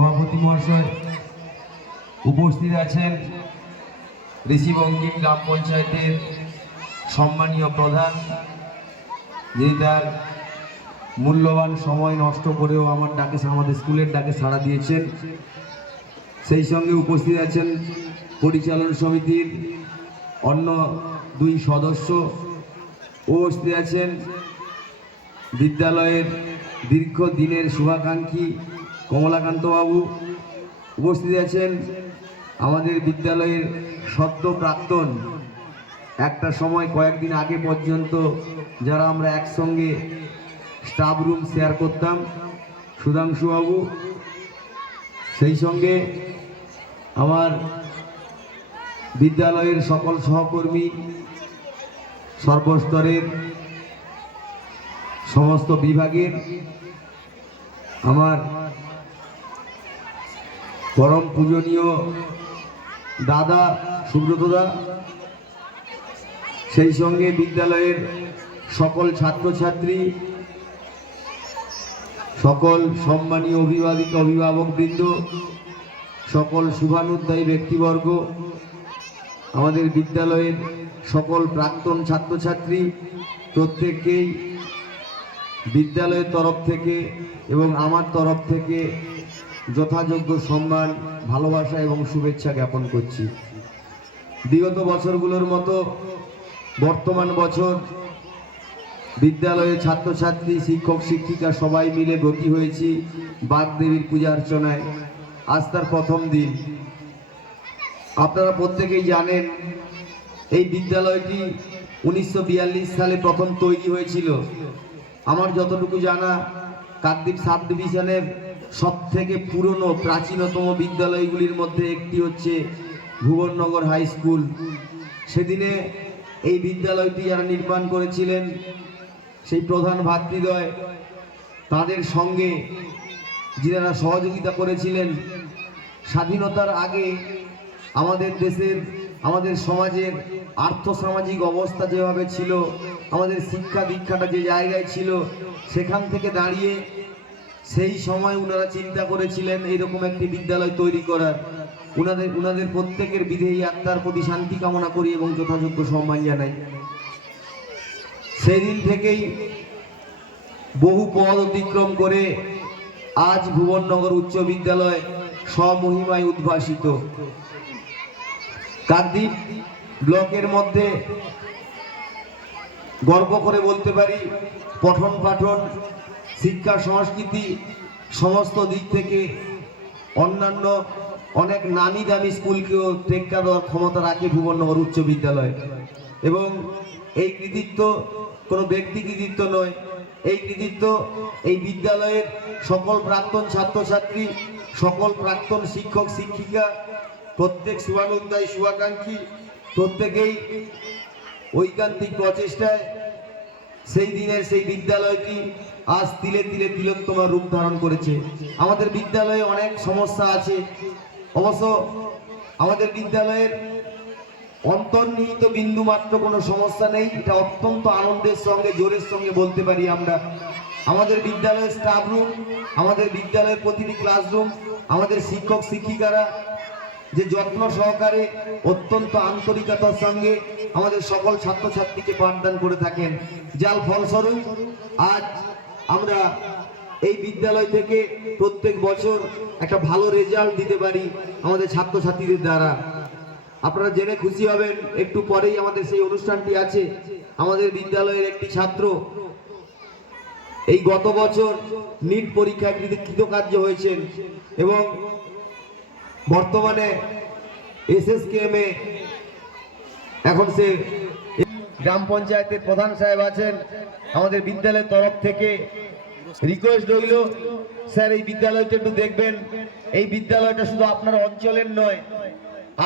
সভাপতি মহাশয়, উপস্থিত আছেন ঋষিবঙ্গিম গ্রাম পঞ্চায়েতের সম্মানীয় প্রধান, যিনি তার মূল্যবান সময় নষ্ট করেও আমাদের স্কুলের ডাকে সাড়া দিয়েছেন। সেই সঙ্গে উপস্থিত আছেন পরিচালন সমিতির অন্য দুই সদস্য, উপস্থিত আছেন বিদ্যালয়ের দীর্ঘদিনের শুভাকাঙ্ক্ষী কমলাকান্ত বাবু, উপস্থিত আছেন আমাদের বিদ্যালয়ের সদ্য প্রাক্তন, একটা সময় কয়েকদিন আগে পর্যন্ত যারা আমরা একসঙ্গে স্টাফ রুম শেয়ার করতাম, সুধাংশু বাবু। সেই সঙ্গে আমার বিদ্যালয়ের সকল সহকর্মী, সর্বস্তরের সমস্ত বিভাগের আমার পরম পূজনীয় দাদা সুব্রতদা, সেই সঙ্গে বিদ্যালয়ের সকল ছাত্রছাত্রী, সকল সম্মানীয় অভিভাবকবৃন্দ, সকল শুভানুধ্যায়ী ব্যক্তিবর্গ, আমাদের বিদ্যালয়ের সকল প্রাক্তন ছাত্রছাত্রী, প্রত্যেককেই বিদ্যালয়ের তরফ থেকে এবং আমার তরফ থেকে যথাযোগ্য সম্মান, ভালোবাসা এবং শুভেচ্ছা জ্ঞাপন করছি। বিগত বছরগুলোর মতো বর্তমান বছর বিদ্যালয়ের ছাত্রছাত্রী, শিক্ষক শিক্ষিকা সবাই মিলে ব্রতী হয়েছি বাগদেবীর পূজা অর্চনায়। আজ তার প্রথম দিন। আপনারা প্রত্যেকেই জানেন এই বিদ্যালয়টি 1942 সালে প্রথম তৈরি হয়েছিল। আমার যতটুকু জানা, কাকদ্বীপ সাব ডিভিশনের সবথেকে পুরনো প্রাচীনতম বিদ্যালয়গুলির মধ্যে একটি হচ্ছে ভুবননগর হাই স্কুল। সেদিনে এই বিদ্যালয়টি যারা নির্মাণ করেছিলেন, সেই প্রধান ভাতৃদ্বয়, তাদের সঙ্গে যারা সহযোগিতা করেছিলেন, স্বাধীনতার আগে আমাদের দেশের, আমাদের সমাজের আর্থসামাজিক অবস্থা যেভাবে ছিল, আমাদের শিক্ষা দীক্ষাটা যে জায়গায় ছিল, সেখান থেকে দাঁড়িয়ে সেই সময় ওনারা চিন্তা করেছিলেন এইরকম একটি বিদ্যালয় তৈরি করার। ওনাদের প্রত্যেকের বিদেহী আত্মার প্রতি শান্তি কামনা করি এবং যথাযোগ্য সম্মান জানাই। সেই দিন থেকেই বহু পথ অতিক্রম করে আজ ভুবননগর উচ্চ বিদ্যালয় স্বমহিমায় উদ্ভাসিত। কাকদ্বীপ ব্লকের মধ্যে গর্ব করে বলতে পারি, পঠন পাঠন, শিক্ষা সংস্কৃতি সমস্ত দিক থেকে অন্যান্য অনেক নামি দামি স্কুলকেও টেক্কা দেওয়ার ক্ষমতা রাখে ভুবননগর উচ্চ বিদ্যালয়। এবং এই কৃতিত্ব কোনো ব্যক্তি কৃতিত্ব নয়, এই কৃতিত্ব এই বিদ্যালয়ের সকল প্রাক্তন ছাত্রছাত্রী, সকল প্রাক্তন শিক্ষক শিক্ষিকা, প্রত্যেক শুভানুধ্যায়ী শুভাকাঙ্ক্ষী প্রত্যেকেই ঐকান্তিক প্রচেষ্টায় সেই দিনের সেই বিদ্যালয়টি আজ তিলে তিলে তিলোত্তমা রূপ ধারণ করেছে। আমাদের বিদ্যালয়ে অনেক সমস্যা আছে, অবশ্য আমাদের বিদ্যালয়ের অন্তর্নিহিত বিন্দু মাত্র কোনো সমস্যা নেই। এটা অত্যন্ত আনন্দের সঙ্গে, জোরের সঙ্গে বলতে পারি আমরা। আমাদের বিদ্যালয়ের স্টাফ রুম, আমাদের বিদ্যালয়ের প্রতিটি ক্লাসরুম, আমাদের শিক্ষক শিক্ষিকারা যে যত্ন সহকারে, অত্যন্ত আন্তরিকতার সঙ্গে আমাদের সকল ছাত্রছাত্রীকে পাঠদান করে থাকেন, যার ফলস্বরূপ আজ আমরা এই বিদ্যালয় থেকে প্রত্যেক বছর একটা ভালো রেজাল্ট দিতে পারি আমাদের ছাত্রছাত্রীদের দ্বারা। আপনারা জেনে খুশি হবেন, একটু পরেই আমাদের সেই অনুষ্ঠানটি আছে। আমাদের বিদ্যালয়ের একটি ছাত্র এই গত বছর নিট পরীক্ষায় কৃতকার্য হয়েছেন এবং বর্তমানে SSKM এ এখন সে গ্রাম পঞ্চায়েতের প্রধান সাহেব আছেন। আমাদের বিদ্যালয়ের তরফ থেকে রিকোয়েস্ট রইল, স্যার এই বিদ্যালয়টা একটু দেখবেন। এই বিদ্যালয়টা শুধু আপনার অঞ্চলের নয়,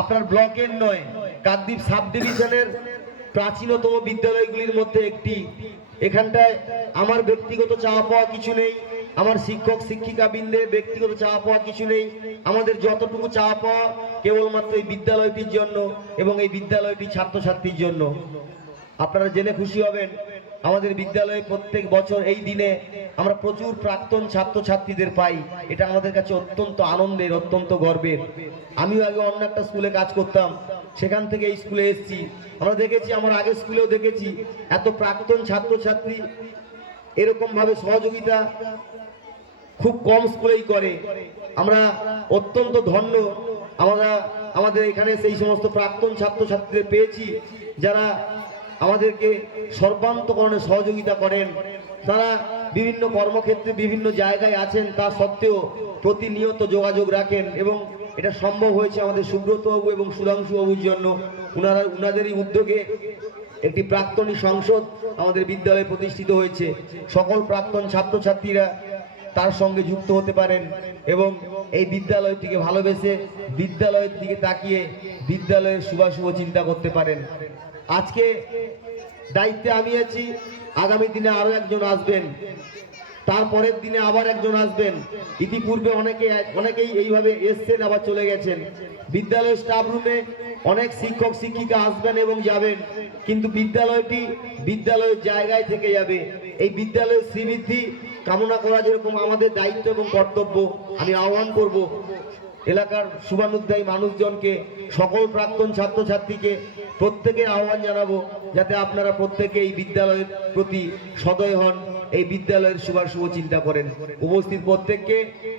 আপনার ব্লকের নয়, কাকদ্বীপ সাব ডিভিশনের প্রাচীনতম বিদ্যালয়গুলির মধ্যে একটি। এখানটায় আমার ব্যক্তিগত চাওয়া পাওয়া কিছু নেই, আমার শিক্ষক শিক্ষিকা বৃন্দের ব্যক্তিগত চাওয়া পাওয়া কিছু নেই। আমাদের যতটুকু চাওয়া পাওয়া কেবলমাত্র এই বিদ্যালয়টির জন্য এবং এই বিদ্যালয়টি ছাত্রছাত্রীর জন্য। আপনারা জেনে খুশি হবেন, আমাদের বিদ্যালয়ে প্রত্যেক বছর এই দিনে আমরা প্রচুর প্রাক্তন ছাত্রছাত্রীদের পাই। এটা আমাদের কাছে অত্যন্ত আনন্দের, অত্যন্ত গর্বের। আমিও আগে অন্য একটা স্কুলে কাজ করতাম, সেখান থেকে এই স্কুলে এসেছি। আমরা দেখেছি, আমার আগের স্কুলেও দেখেছি, এত প্রাক্তন ছাত্রছাত্রী এরকম ভাবে সহযোগিতা খুব কম স্কুলেই করে। আমরা অত্যন্ত ধন্য, আমরা আমাদের এখানে সেই সমস্ত প্রাক্তন ছাত্রছাত্রীদের পেয়েছি যারা আমাদেরকে সর্বান্তকরণে সহযোগিতা করেন। তারা বিভিন্ন কর্মক্ষেত্রে বিভিন্ন জায়গায় আছেন, তা সত্ত্বেও প্রতিনিয়ত যোগাযোগ রাখেন, এবং এটা সম্ভব হয়েছে আমাদের সুব্রত বাবু এবং সুধাংশু বাবুর জন্য। উনাদেরই উদ্যোগে একটি প্রাক্তনী সংসদ আমাদের বিদ্যালয়ে প্রতিষ্ঠিত হয়েছে। সকল প্রাক্তন ছাত্রছাত্রীরা তার সঙ্গে যুক্ত হতে পারেন এবং এই বিদ্যালয়টিকে ভালোবেসে বিদ্যালয়ের দিকে তাকিয়ে বিদ্যালয়ের শুভাশুভ চিন্তা করতে পারেন। আজকে দায়িত্বে আমি আছি, আগামী দিনে আরো একজন আসবেন, তারপরের দিনে আবার একজন আসবেন। ইতিপূর্বে অনেকেই এইভাবে এসছেন, আবার চলে গেছেন। বিদ্যালয়ের স্টাফ রুমে অনেক শিক্ষক শিক্ষিকা আসবেন এবং যাবেন, কিন্তু বিদ্যালয়টি বিদ্যালয়ের জায়গায় থেকে যাবে। এই বিদ্যালয়ের শ্রীবৃদ্ধি কামনা করা যেরকম আমাদের দায়িত্ব এবং কর্তব্য, আমি আহ্বান করব এলাকার শুভানুধ্যায়ী মানুষজনকে, সকল প্রাক্তন ছাত্রছাত্রীকে প্রত্যেকের আহ্বান জানাবো যাতে আপনারা প্রত্যেকে এই বিদ্যালয়ের প্রতি সদয় হন, এই বিদ্যালয়ের শুভ চিন্তা করেন। উপস্থিত প্রত্যেককে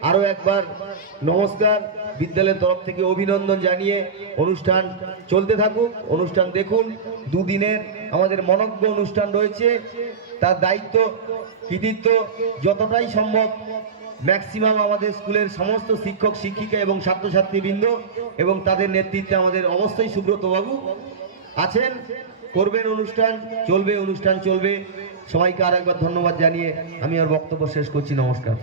আরো একবার নমস্কার, বিদ্যালয়ের তরফ থেকে অভিনন্দন জানিয়ে অনুষ্ঠান চলতে থাকুক। অনুষ্ঠান দেখুন, দুদিনের আমাদের মনজ্ঞ অনুষ্ঠান রয়েছে। তার দায়িত্ব কৃতিত্ব যতটাই সম্ভব ম্যাক্সিমাম আমাদের স্কুলের সমস্ত শিক্ষক শিক্ষিকা এবং ছাত্রছাত্রীবৃন্দ এবং তাদের নেতৃত্বে আমাদের অবশ্যই সুব্রত বাবু আছেন, করবেন। অনুষ্ঠান চলবে। সবাইকে আর একবার ধন্যবাদ জানিয়ে আমি আর বক্তব্য শেষ করছি। নমস্কার।